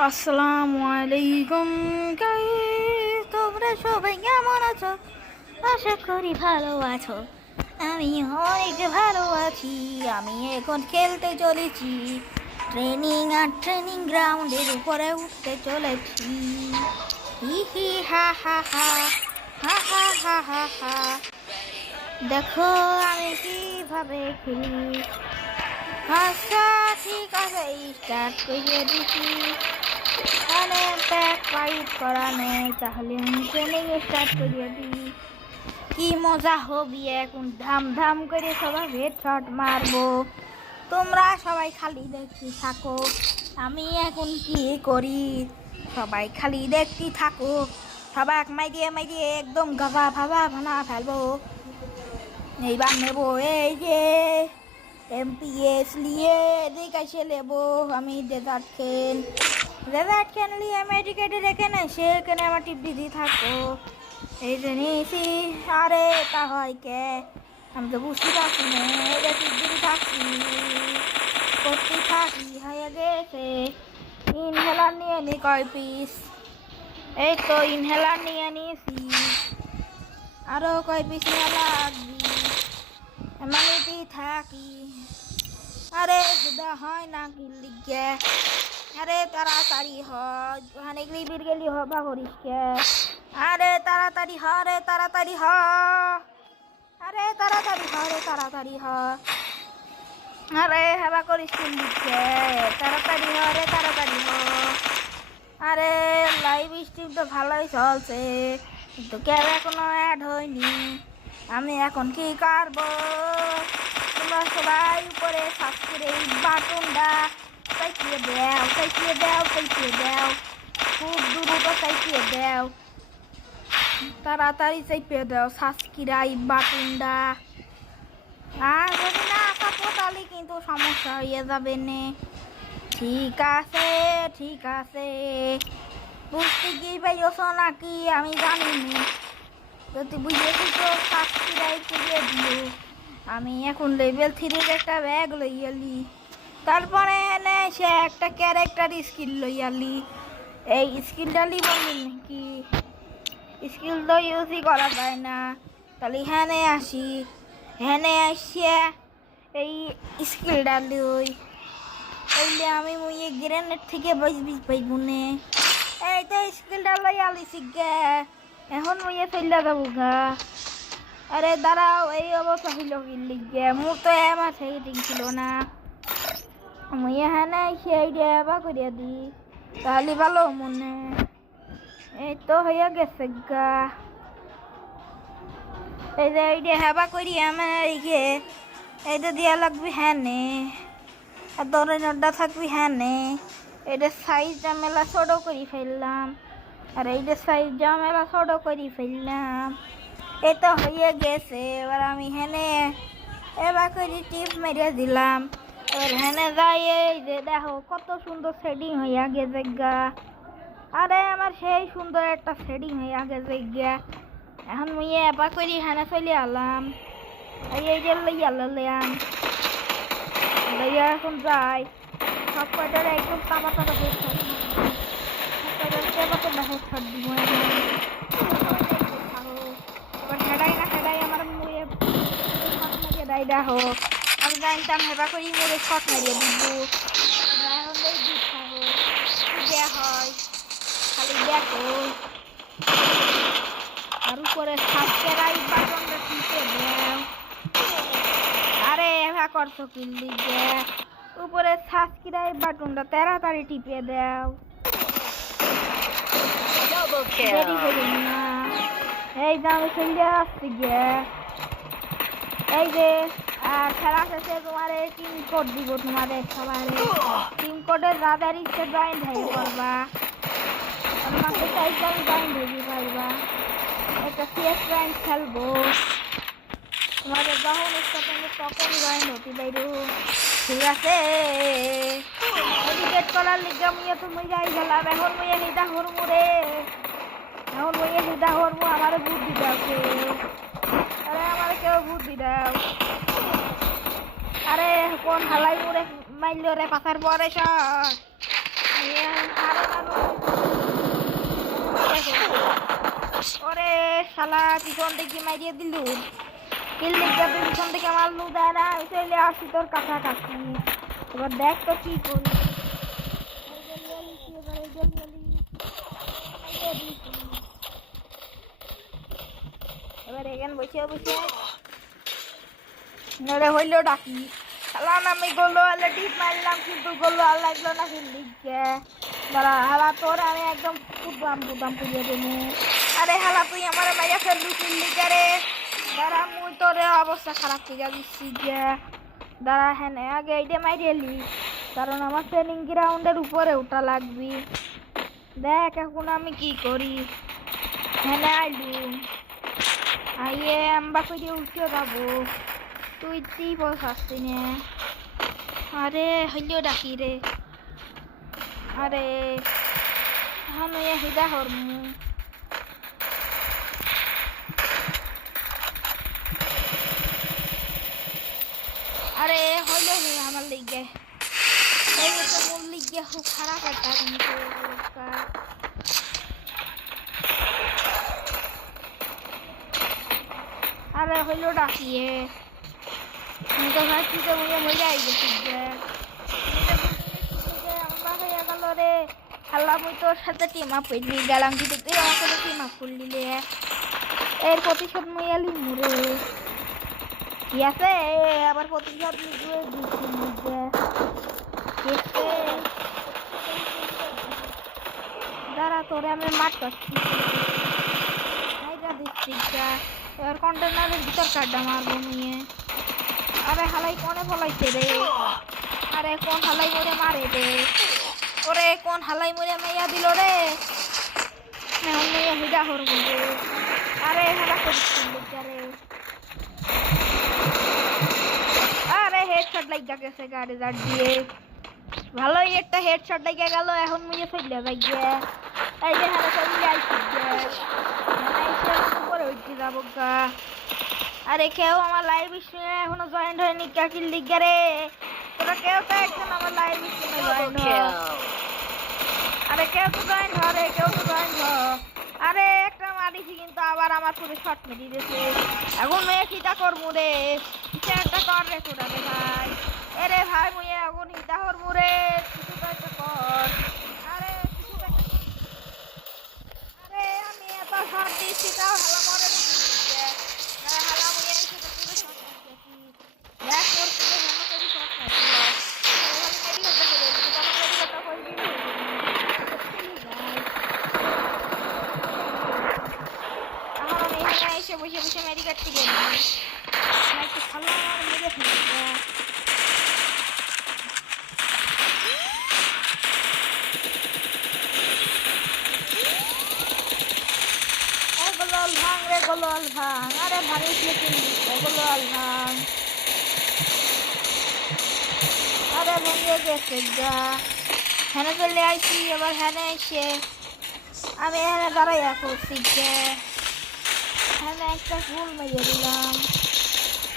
আসসালামু আলাইকুম গাইস, তোমরা সবাই কেমন আছো? আশা করি ভালো আছো। আমি অনেক ভালো আছি। আমি এখন খেলতে চলেছি। ট্রেনিং গ্রাউন্ডের উপরে উঠতে চলেছি। হি হি হা হা হা হা হা হা হা হা। দেখো আমি কিভাবে খেলি। আচ্ছা ঠিক আছে, স্টার্ট করে দিচ্ছি। মানে প্যাক ফাইট করা নেই, তাহলে আমি ট্রেনিং স্টার্ট করিয়ে দিই। কি মজা হবে এখন, ধাম ধাম করে সবাই হেডশট মারবো। তোমরা সবাই খালি দেখতে থাকো আমি এখন কি করি। সবাই খালি দেখতে থাকো। সবাই মাইরিয়ে একদম গাভা ভাবা ভানা ফেলবো। এইবার নেবো এই যে এমপিএস নিয়ে এদিকে এসে নেবো আমি ডেজার্ট খেন নিয়ে মেডিকেটে রেখে না সেখানে আমার টিপ দিদি থাকো। এই যে নিয়েছি। আরে তা হয় কে, আমি তো বুঝতে পারছি না। এই যে টিপ দিদি থাকছি, করতে থাকি হয়ে গেছে। ইনহেলার নিয়ে নি কয় পিস। এই তো ইনহেলার নিয়ে নিয়েছি। আরো কয় পিস নিয়ে লাগবি, এমনিতেই থাকি। আরে গুদা হয় না গিল্লিগে। আরে তাড়াতাড়ি হয়, ওখানে গ্লিবির গেলি হবা করিস কে। আরে তাড়াতাড়ি হ, রে তাড়াতাড়ি হ। আরে তাড়াতাড়ি হ, রে তাড়াতাড়ি হ। আরে হেবা করিস কিল্লিগে, তাড়াতাড়ি হ, রে তাড়াতাড়ি হ। আরে লাইভ স্ট্রিম তো ভালোই চলছে, কিন্তু কেউ এখনো অ্যাড হয়নি। আমি এখন কি করবো? তোমরা সবাই উপরে সাবস্ক্রাইব বাটনটা চাইকিয়ে দাও, চাইকিয়ে দাও, চাইকিয়ে দাও। খুব দ্রুত চাইকিয়ে দাও, তাড়াতাড়ি চাইপিয়ে দাও সাবস্ক্রাইব বাটনটা। আর যদি না থাকো তাহলে কিন্তু সমস্যা হয়ে যাবে নে। ঠিক আছে ঠিক আছে, বুঝতে কি পাইছো নাকি আমি জানি না। যদি বুঝেছি তো সাবস্ক্রাইব করে দিও। আমি এখন লেভেল 3-র একটা ব্যাগ লইয়ালি, তারপরে এনে সে একটা ক্যারেক্টার স্কিল লইয়ালি। এই স্কিলটা লিবনি নাকি? স্কিল তো ইউজই করা যায় না। তাহলে হ্যানে আসি, হ্যানে আসিয়া এই স্কিলটা লই। ওইলে আমি মুই গ্রেনেড থেকে বসবি পাইবো নে। এই তো স্কিলটা লইয়ালি শিখে এখন মুইয়ে চলে যাবো গা। আরে দাঁড়াও, এই অবস্থা হইল গিয়ে মোর তো আমার সেই ঠিক ছিল না। মুই এখানে সেই দেবা করিয়া দি, তাহলে ভালো মনে। এই তো হইয়া গেছে গা। এই যে এইটা হেবা করি আমার এইকে এইটা দিয়া লাগবে হ্যানে, আর ধরনেরটা থাকবি হ্যানে। এইটা সাইজটা মেলা ছোট করে ফেললাম, আর এইটা সাইজটা মেলা ছোট করে ফেললাম। এই তো হয়ে গেছে। এবার আমি হেনে এবার করে টিপ মেরে দিলাম। এবার হেনে যাই, এই যে দেখো কত সুন্দর শেডিং হইয়া গেছে গা। আরে আমার সেই সুন্দর একটা শেডিং হইয়া গেছে গা। এখন মুই এবার করে হেনে চলে আলাম। এই যে লইয়া লইলাম, লইয়া এখন যাই। সব কয়টার একদম তাবা তাবা হেডশট, সব কয়টার তাবা তাবা হেডশট দিব। এবার হেডাই না হেডাই আমার মুয়ে শট মারিয়ে দেয়। দেখো আমি জানতাম হেবা করি মোরে শট মারিয়ে দিব। এখন দেখ দিচ্ছাবো দেয়া হয়, খালি দেখো। আর উপরে সাবস্ক্রাইব বাটনটা টিপে দাও। আরে এভা করছো কিল্লি যে উপরে সাবস্ক্রাইব বাটনটা তাড়াতাড়ি টিপে দাও, দেরি করুন না। এই যে আমি চলে আসছি গে। এই যে আর খেলা শেষে তোমার টিম কোড দিব, তোমাদের সবার টিম কোডে যাদের ইচ্ছে জয়েন হয়ে পড়বা। আমাকে চাইতে আমি জয়েন হয়ে পারবা। একটা সিএস র্যাঙ্ক খেলবো, তোমাদের যখন ইচ্ছা তুমি তখন জয়েন হতে পারো। ঠিক আছে? এডিকেট করার লিগে মুইয়া তুমি যাই গেলাম। এখন মুইয়া নিদা হরমু রে, এখন মুইয়া নিদা হরমু। আমার বুদ্ধি দাও কেউ, আরে আমার কেউ বুদ্ধি দাও। আরে কোন হালাই মুরে মাইল রে পাথার পরে সব আরো শালা পিছন থেকে মারিয়ে দিল কিল লিখে পিছন থেকে মারলু দেয় না চলে আসি তোর কাছাকাছি এবার দেখ তো কি করি এবার এখানে বসে বসে নড়ে হইলো ডাকি শালা আমি গোলো আলে টিপ মারলাম কিন্তু গোলো আর লাগলো না কিল লিখে দাঁড়া হালা তোর আমি একদম পুদাম পুড়িয়ে দেবো আরে হালা তুই আমার মাইয়া ফেললু কিল লিখে রে দাঁড়া মুই তোর অবস্থা খারাপ করে দিচ্ছি যে দাঁড়া হ্যাঁ আগে এইটা মাইরেলি কারণ আমার ট্রেনিং গ্রাউন্ডের উপরে ওটা লাগবি দেখ এখন আমি কি করি হ্যাঁ আইলু আইয়ে আম্বা করে উঠে যাবো তুই তুই বসাচ্ছি নে আরে হইলেও ডাকি রে আরে আমি হিদা হরমু আরে হইলো আমার লিগে এই তো মূল লিগে খুব খারাপ একটা কিন্তু আরে হইলো ডাকিয়ে আমি তো ভাবছি তো মজা আই গেছি যে আমরা হয়ে গেল রে হাল্লা মুই তোর সাথে টিম আপ করলি গেলাম কিন্তু তুই আমার সাথে টিম আপ করলি রে এর প্রতিশোধ মুই আলি মুরে কি আছে আবার প্রতিশোধ লিখে দিচ্ছি দাঁড়া তোরে আমি মাঠ করছি দিচ্ছি এবার কন্টেনারের ভিতর কাড্ডা মারবো নিয়ে আরে হালাই কোনে ফলাইছে রে আরে কোন হালাই মরে মারে রে ওরে কোন হালাই মরে মাইয়া দিল রে এখন মাইয়া হিডা হরবো রে আরে হালা করছি রে আরে হেডশট লাগা গেছে গাড়ি জাট দিয়ে ভালোই একটা হেডশট লাগা গেল এখন মুইয়ে ফেললে যাই গে এই যে হালা চলে আইছি গে উপরে উঠে যাবো গা আরে কেউ আমার লাইভ স্ট্রিমে এখনো জয়েন্ট হয়নি কাকির লিগে রে তোরা কেউ তো একজন আমার লাইভ স্ট্রিমে জয়েন্ট হ আরে কেউ তো জয়েন্ট হ রে কেউ তো জয়েন্ট হ আরে একটা মারিছি কিন্তু আবার আমার পুরো শট মেরে দিয়েছে এখন মেয়ে কিটা করবো রে কিছু একটা কর রে তোরা রে ভাই এরে ভাই মুই এখন হিটা করবো রে কিছু তো একটা কর আরে কিছু আরে আমি এত শট দিচ্ছি তাও হালা মরে হালা মুই এসে তো পুরো শট দিচ্ছি দেখ তোর পুরো ভালো করে শট এসে বসে বসে মেরি কাটতে গেলি একটু ভালো আমার মেরে ফেলছে গোলাল ভাঙ রে গোলাল ভাঙ আরে ভাঙিস গোলাল ভাঙ আরে ভেঙে গেছে গা হ্যানে চলে আইছি এবার হ্যানে এসে আমি এখানে দাঁড়াইয়া করছি যে হ্যাঁ একটা ফুল মেরে দিলাম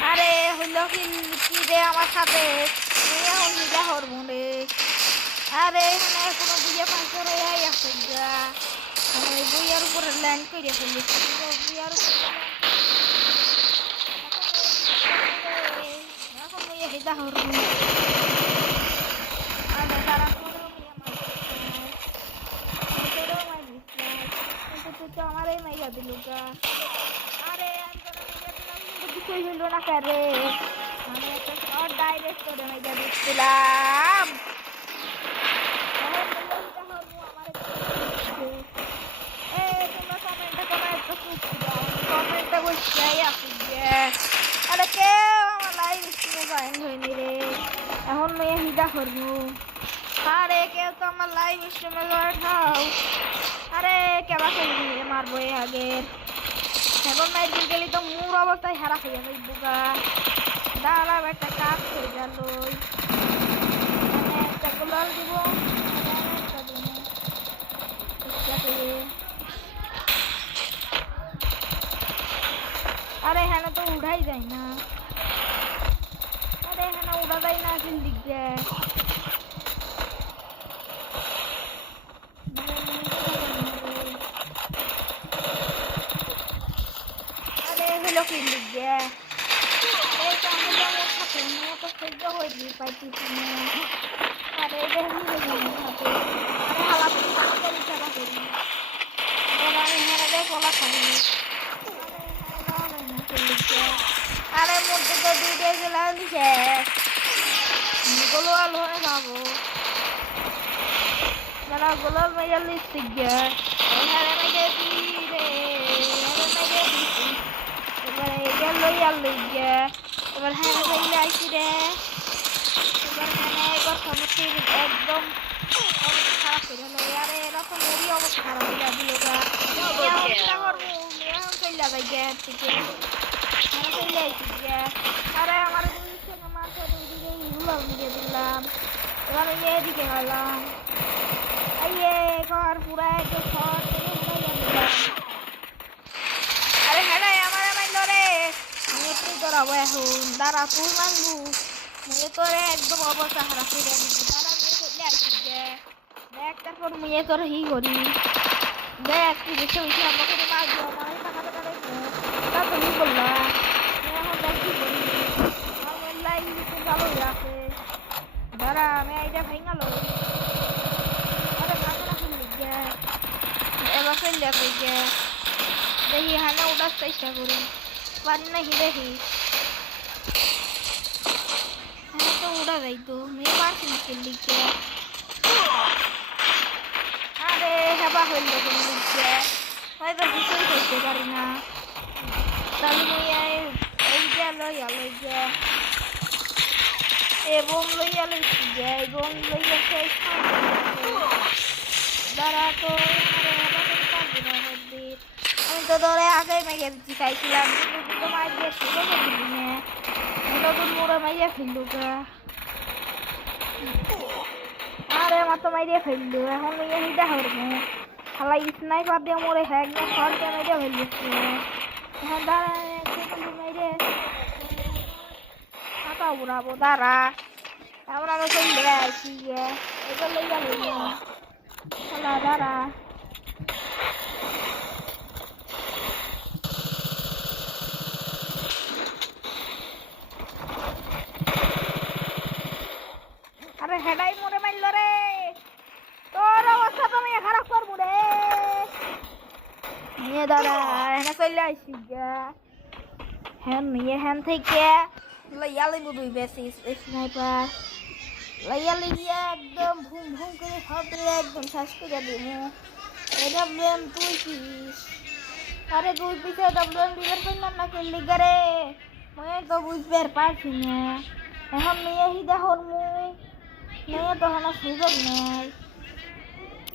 আরে হইল কি রে আমার সাথে এখন নিজা হরমো রে আরে এখানে কোনো বুঝে পাঁচশো রে আছে গা আমি বুইয়ার উপরে ল্যান্ড করে ফেলেছি বুইয়ার এখন মেয়ে হিদা হরমো আরে তারা কিন্তু তো আমার এই মাইয়া দিল গা আরে আমি তো কিছুই হইল না কারে আমি একটা শর্ট ডাইরেক্ট করে মাইয়া দিচ্ছিলাম তোমরা কমেন্টে কোনো একটা কমেন্টে বসে আসি আরে কেউ আমার লাইভ স্ট্রিমে জয়েন হয়নি রে এখন মেয়ে হিদা করবো আরে কেউ তো আমার লাইভ স্ট্রিমে জয়েন হও আরে কেবা খেলবি মারবো এ আগের এখন মাইর গেলি তো মুর অবস্থায় হারা হয়ে যাবে বুকা দাঁড়াব একটা কাজ হয়ে গেল একটা গোলাল দিব আরে হ্যাঁ তো উঠাই যায় না আরে হ্যাঁ উঠা যায় না কিল দিক যায় হইলো কি লিখবে এই কামে আমার সাথে নিয়ে তো সহ্য হয়ে পাইতেছি না আরে দেখি দেখি হাতে আরে হালা করে ইচ্ছা করি ওরা আমি হেরে কলা খাই আরে মধ্যে তো দুইটা গেলা দিছে গোলাল হয়ে যাবো যারা গোলাল মেজা লিপস্টিক গে হেরে মেজে দি রে হেরে মেজে দিছি এবারে এটা লইয়াল লইগে এবার হেরে মেজে আইছি রে এবার হেরে একবার সমস্ত একদম অবস্থা খারাপ করে হলো আরে এরা তো মেরি অবস্থা খারাপ হয়ে দিল গা চলে যাই গে থেকে চলে আইছি গে আরে আমার মাথা দুদিকে গুলাল মিলে দিলাম এবার এদিকে গেলাম আইয়ে ঘর পুরা একটু ঘর আরে হ্যাঁ আমার মাইল রে আমি একটু ধরাবো এখন দাঁড়া তুই মানবু মুয়ে তোরে একদম অবস্থা খারাপ হয়ে দিবি দাঁড়া নিয়ে চলে আসি দেখ তারপর মুয়ে তোর হি করি দেখ তুই দেখে উঠি আমাকে তো মারবো আমার টাকা টাকা রেখো তা তুমি বললা এখন দেখ কি করি আমার লাইন দিতে ভালো আছে দাঁড়া আমি এইটা ভেঙাল আরে ভালো না খুললি গে এবার চললে কই গে দেখি হানে ওঠার চেষ্টা করি পারি না দেখি হ্যাঁ তো উড়া যাই তো মেয়ে পারছি না খেললি গে আরে হেবা হইল খেললি গে হয়তো কিছুই করতে পারি না তাহলে মেয়ে এইটা লইয়া লই গে এবং লইয়া লইছি গে এবং লইয়া সেই দাঁড়া তো আমি তো ধরে আগে মেঘে দিচ্ছি চাইছিলাম কিন্তু মাই দিয়ে শুরু করলি না এটা তো মোড়ে মাইয়া ফেললু গা আরে আমার তো মাইরিয়া ফেললু এখন লইয়া হিটা হরবো খালা স্নাইপার দিয়ে মোড়ে হ্যাঁ একদম শর্টে মাইরিয়া ফেলছে এখন দাঁড়া মাইরে মাথা উড়াবো দাঁড়া আমরা তো চলে আসছি এটা লইয়া লইয়া খালা দাঁড়া আরে হেডাই মোরে মারল রে তোর অবস্থা তো আমি খারাপ করবো রে নিয়ে দাঁড়া এনে চলে আসছি গা হ্যাঁ নিয়ে হ্যান থেকে লইয়া লইব দুই বেশি স্নাইপার লইয়া লইয়া একদম ভুম ভুম করে সব একদম শেষ করে দিব এটা ব্লেম তুই কিস আরে দুই পিছে এটা ব্লেম দিবার করলাম না খেললি রে মই তো বুঝবে পারছি না এখন নিয়ে হিদা হরমু নিয়ে তো কোনো সুযোগ নেই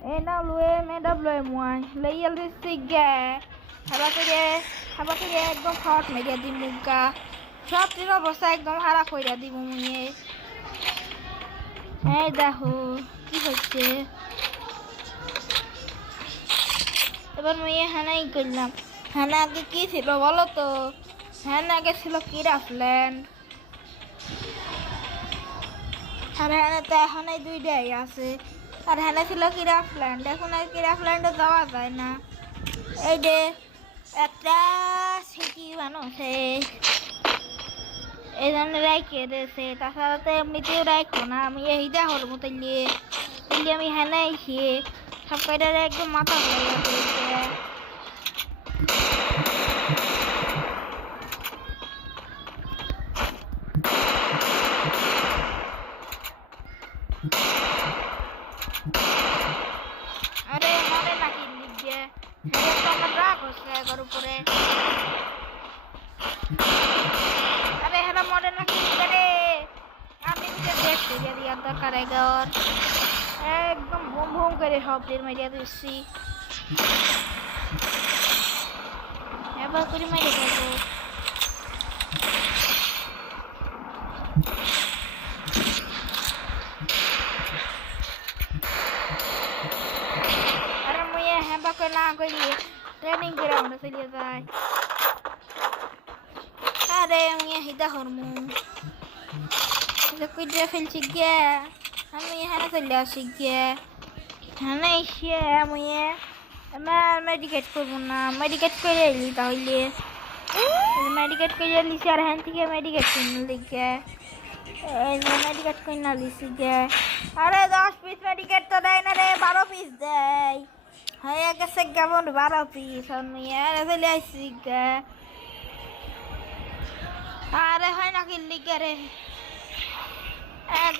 এই না লুয়ে মেডাব লয়ে মই লইয়া লিসি গে হাবা করে একদম শর্ট মেরিয়া দিম মুগা সব টির অবস্থা একদম হারা কইরা দিব মুয়ে এই দেখো কি হচ্ছে এবার মুয়ে হানাই করলাম হানা আগে কি ছিল বলো তো হানা আগে ছিল কিরাফল্যান্ড আর হ্যাঁ তো এখন এই দুইটাই আছে আর হ্যাঁ ছিল কিরাফল্যান্ড এখন আর কিরাফল্যান্ডে যাওয়া যায় না এই যে একটা সিটি বানাচ্ছে এই জন্য রাইখে দিয়েছে তাছাড়া তো এমনিতেও রাখো না আমি এই দেখার মতো তাইলে আমি হ্যাঁ আইছি সব কয়টার একদম মাথা হয়ে গেছে আরে মরে নাকি লিখবে আমার রাগ হচ্ছে এগার উপরে আরে হ্যাঁ মরে নাকি রে আমি দেখতে দিয়া দরকার এগার একদম ভুম ভুম করে সব দের মারিয়া দিচ্ছি এবার করে মারিয়ে দেবো আরে মুয়ে হ্যাঁ বাকে না করিয়ে ট্রেনিং গ্রাউন্ডে চলে যায় আরে মুয়ে হিদা হরমু কুইটা ফেলছি গে আমি এখানে চলে আসি গে এখানে এসে মুয়ে আমার মেডিকেট করবো না মেডিকেট করে এলি তাহলে মেডিকেট করে লিছি আর হ্যান থেকে মেডিকেট কিনে লিখে এই যে মেডিকেট কিনে লিছি গে আরে 10 পিস মেডিকেট তো দেয় না রে 12 পিস দেয় হয়ে গেছে কেমন 12 পিস আমি আর চলে আসছি গে আরে হয় না কিনলি গে রে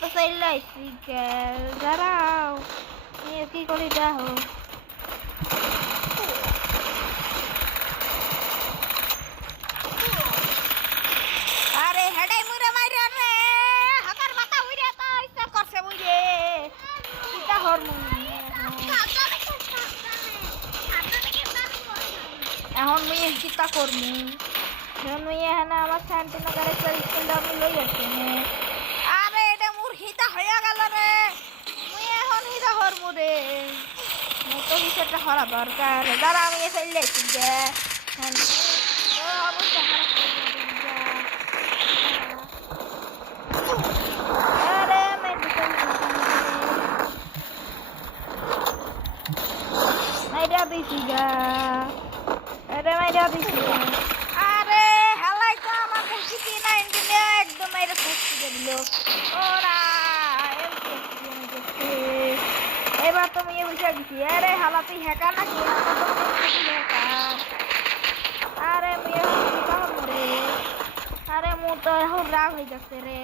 তো চলে আসছি গে দাঁড়াও কি করি দেখো আরে হেডাই মুরে মাইরে রে হাকার মাথা উইরে তো ইচ্ছা করছে বুঝে কিটা হরমোন এখন মুই কিটা করমু এখন মুই এখানে আমার শান্তিনগরের স্কুলটা আমি লই আসছি আরে এটা মোর হিতা হইয়া গেল রে মুই এখন হিতা হরমু রে মোর তো হিসাবটা হরা দরকার দাঁড়া আমি চলে আসছি গে অবস্থা খারাপ আরে হেলাই তো আমার দেখি না ইঞ্জিনিয়ার একদম এটা ফেসে দিল ওরা এবার তো আমি বুঝে গেছি আরে হালা তুই হ্যাকার নাকি আরে রে আরে মোর তো এখন রাগ হয়ে যাচ্ছে রে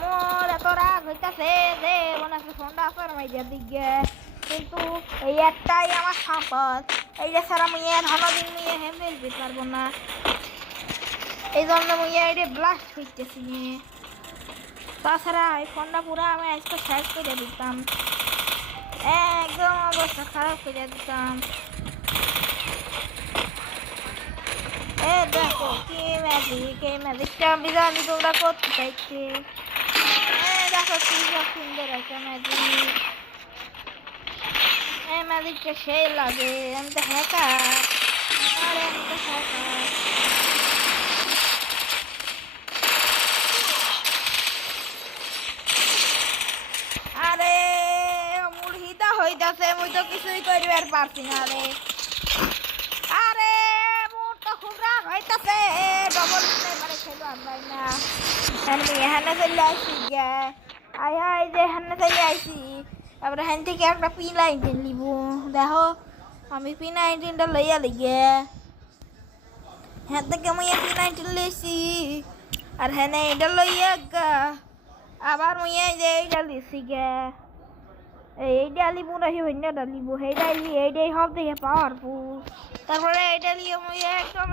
মোর এত রাগ হইতাছে যে মনে হচ্ছে ফোনটা আসার মাইজার দিকে কিন্তু এই একটাই আমার সম্পদ এইটা ছাড়া মুই ভালোদিন মুই ফেলতে পারবো না এই জন্য মুই এটা ব্লাস্ট করতেছি তাছাড়া এই ফোনটা পুরো আমি আজকে শেষ করে দিতাম একদম অবস্থা খারাপ করে দিতাম দেখো কি ম্যাজিক এই ম্যাজিকটা আমি জানি তোমরা করতে চাইছি দেখো কি সুন্দর একটা ম্যাজিক এই ম্যাজিকটা সেই লাগে আমি তো হ্যাকার আরে আমি তো হ্যাকার আরে মুড়িটা হইতাছে মুই তো কিছুই করিবার পারছি না রে আরে মোর তো খুব রাগ হইতাছে ডবল এবারে খেলো আমরাই না আমি এখানে চলে আসছি গে আয় হাই যে এখানে চলে আসছি তারপরে হ্যান থেকে একটা P19 লিব দেখো আমি P19টা লইয়া লিগে হ্যাঁ থেকে মুই P19 লইছি আর হ্যাঁ এটা লইয়া গা আবার মুই যে এইটা লিছি গে এইটা লিব নাকি অন্যটা লিব এইটাই সব থেকে পাওয়ারফুল তারপরে এইটা লিয়ে মুই একদম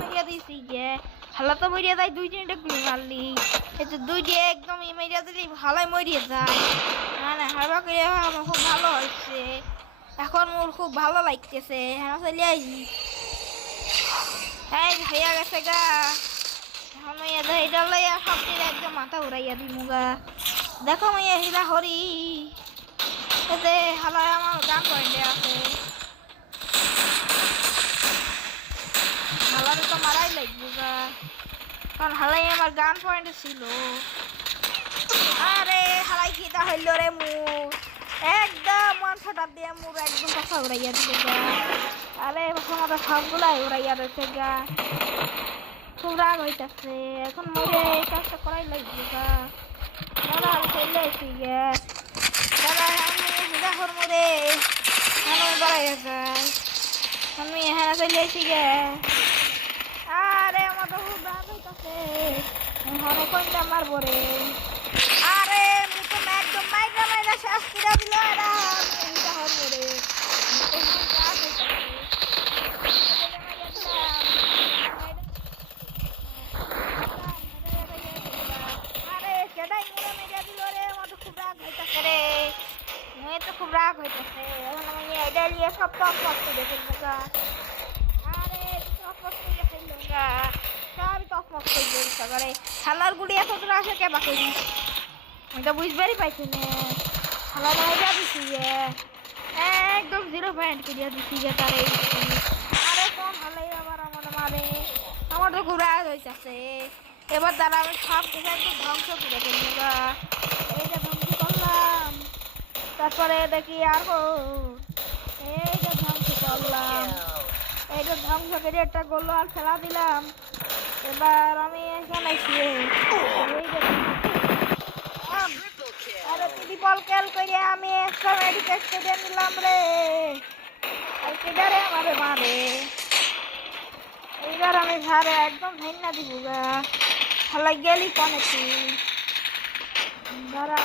লইয়া দিছি গে হালা তো মরিয়া যায় 2-3টা গুলি মারলি এই তো দুইটা একদম মরিয়া দিলি ভালোই মরিয়া যায় না হারবা করে আমার খুব ভালো হচ্ছে এখন মোর খুব ভালো লাগতেছে হ্যাঁ চলে আসি এই হইয়া গেছে গা এখন এইটা লইয়া সব দিলে একদম মাথা উড়াইয়া দিমু গা দেখো মাইয়া হিলা হরি এতে হালায় আমার গান পয়েন্টে আছে হালারে তো মারাই লাগবে গা কারণ হালাই আমার গান পয়েন্টে ছিল আরে হালাই কিটা হইল রে মোর একদম মাথাটা দিয়ে মোর একদম কথা উড়াইয়া দিবে গা আরে আমার সবগুলাই উড়াইয়া রয়েছে গা খুব রাগ হইতাছে এখন মরে এই কাজটা করাই লাগবে গা দাদা আমি চলে আসি গে দাদা আমি হিদা করবো রে আমি বাড়াই যায় আমি এখানে চলে আসি গে আরে আমার তো খুব রাগ হইতাছে হরে কোনটা মারবো রে আরে মুখে একদম মাইরা শেষ করে দিল এরা আমি হিদা করবো রে খুব রাগ হইতেছে এখন আমি এটা নিয়ে সব টপ দেখে গা আরে টপ দেখে গা সব টপ করে খালার গুড়ি এত দূর আসে কে বাকি আমি তো বুঝবারই পাইছি না খালা মাইরা দিছি একদম 0 পয়েন্ট করিয়া দিছি যে তারে আরে কোন ভালোই আবার আমার মারে আমার তো খুব রাগ হইতেছে এবার দ্বারা আমি সব কিছু একটু ধ্বংস করে ফেলবো গা এইটা ধ্বংস করলাম তারপরে দেখি আর এইটা ধ্বংস করলাম এইটা ধ্বংস করে একটা গোল আর খেলা দিলাম। এবার আমি এখানে শুয়ে আরে ত্রিপল কেল করে আমি একটা মেডিকেট কেটে নিলাম রে। আর কেটারে আমারে মারে। এইবার আমি ঘরে একদম ভেঙে দিব গা। খালা গেলি কনে তুই দাঁড়া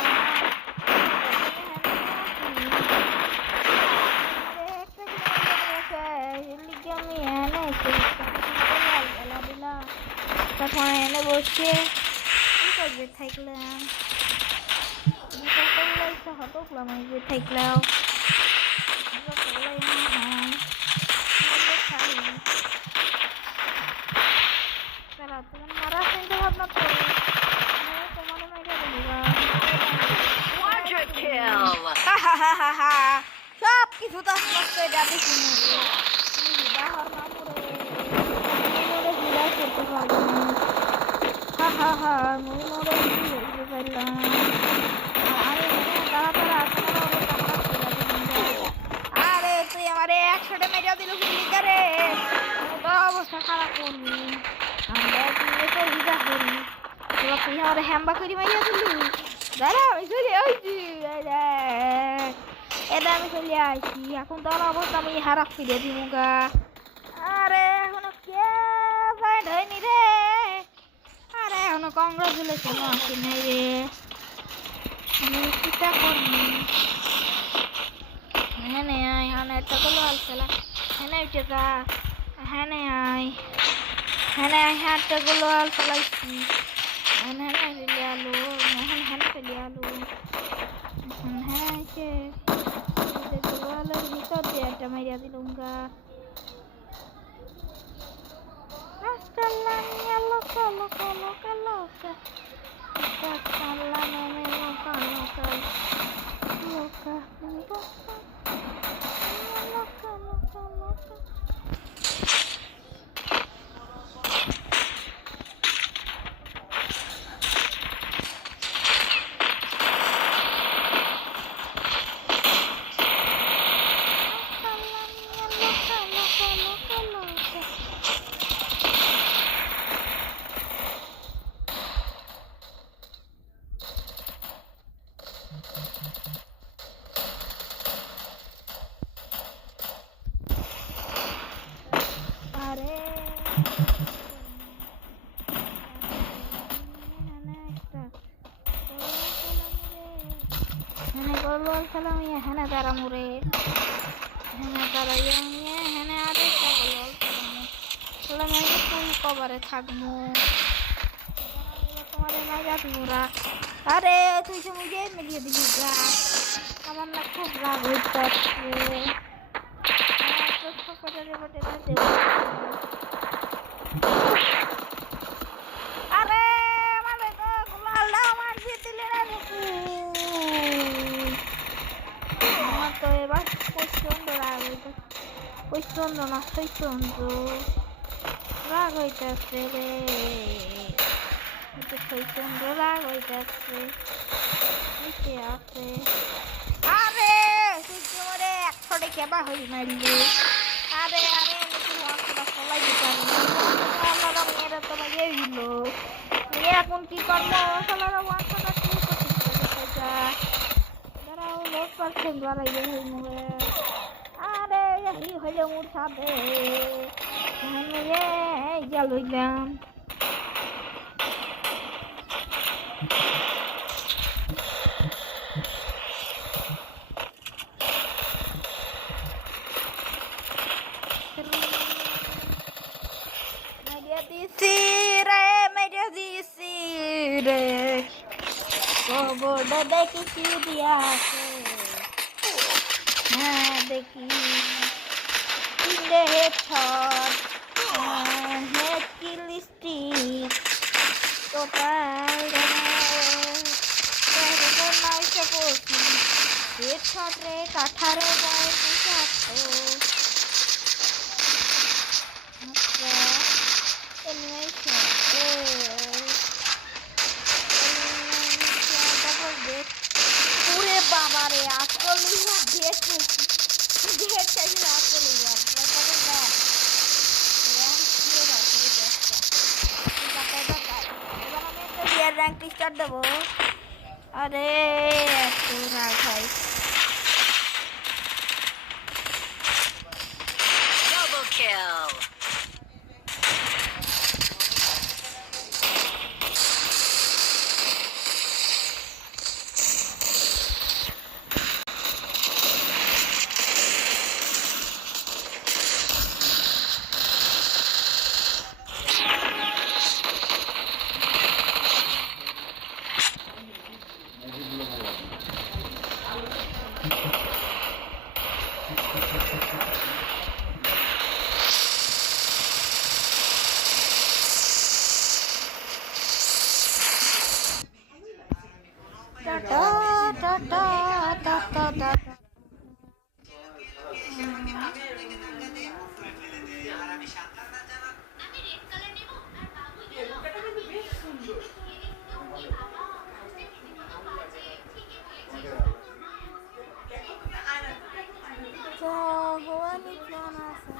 তখন এনে বসে কি করবে থাকলাম হতকলাম থাকলাম মারা চিন্তা ভাবনা করে তোমার মেয়েটা বলবা সব কিছু তো যাবে করতে পারবো না আরে তুই আমার 100টা মেজা দিল রে অবস্থা খারাপ করবি আমরা রিজা করি তুই আমার হ্যাম্বা করি মাইয়া দিলি দাঁড়া আমি চলে আসছি এটা আমি চলে আসছি এখন তোর অবস্থা আমি হারাপ ফিরে দিব গা আরে এখনো কে বাইট হয়নি রে আরে এখনো কংগ্রেচুলেশন আসি নাই রে আমি চিন্তা করবি হ্যাঁ নে আয় একটা গেলো আল খেলা হ্যাঁ উঠেকা হ্যাঁ নে আয় হ্যাঁ একটা গেলো আল খেলাইছি হ্যাঁ ফেলে আলু হ্যাঁ ফেলে আলু হ্যাঁ সে আলুর ভিতর দিয়ে একটা মাইয়া দিলুম গা loca, loca, loca, loca. Loca, la nene, loca, loca. Loca, loca. Loca, loca, loca. Hana dara mure hana dara yangye hana are tagol kala mai koi kobare thagmo তোমারে মাইরাত মুরা আরে তুই যে মুজে মিলিয়ে দিলি গা আমার না খুব রাগ হইতাছে তো সকলে বটে দে আরে আমারে তো গুলাল আমার দিলে না তো এবার প্রচন্ড রাগ হইতেছে প্রচন্ড না প্রচন্ড রাগ হইতেছে রে প্রচন্ড রাগ হইতেছে আছে আরে তুই মরে 100 কেবা হই মারলি আরে আরে সবাই দিতে আল্লাহ মেয়েরা তোমার দিল এখন কি করবো সবার 100 লোক পাচ্ছেন দ্বারা ইয়ে হই মুখে আরে ই হইলে মোর সাথে গেল হইলাম মেরে দিছি রে কবর দেখি কি দিয়া আছে হ্যাঁ দেখি হেডশট হেড কিল স্টিক টোটাল নাইশো পড়ছি হেডশট রে 18 বয়স 75 পুরে বাবা রে আসল ডেট চাইলে আসল চার দেবো। আরে এত রাগ হয়। Double kill. Tata tata tata tata. ভগবানই প্রাণ আছে।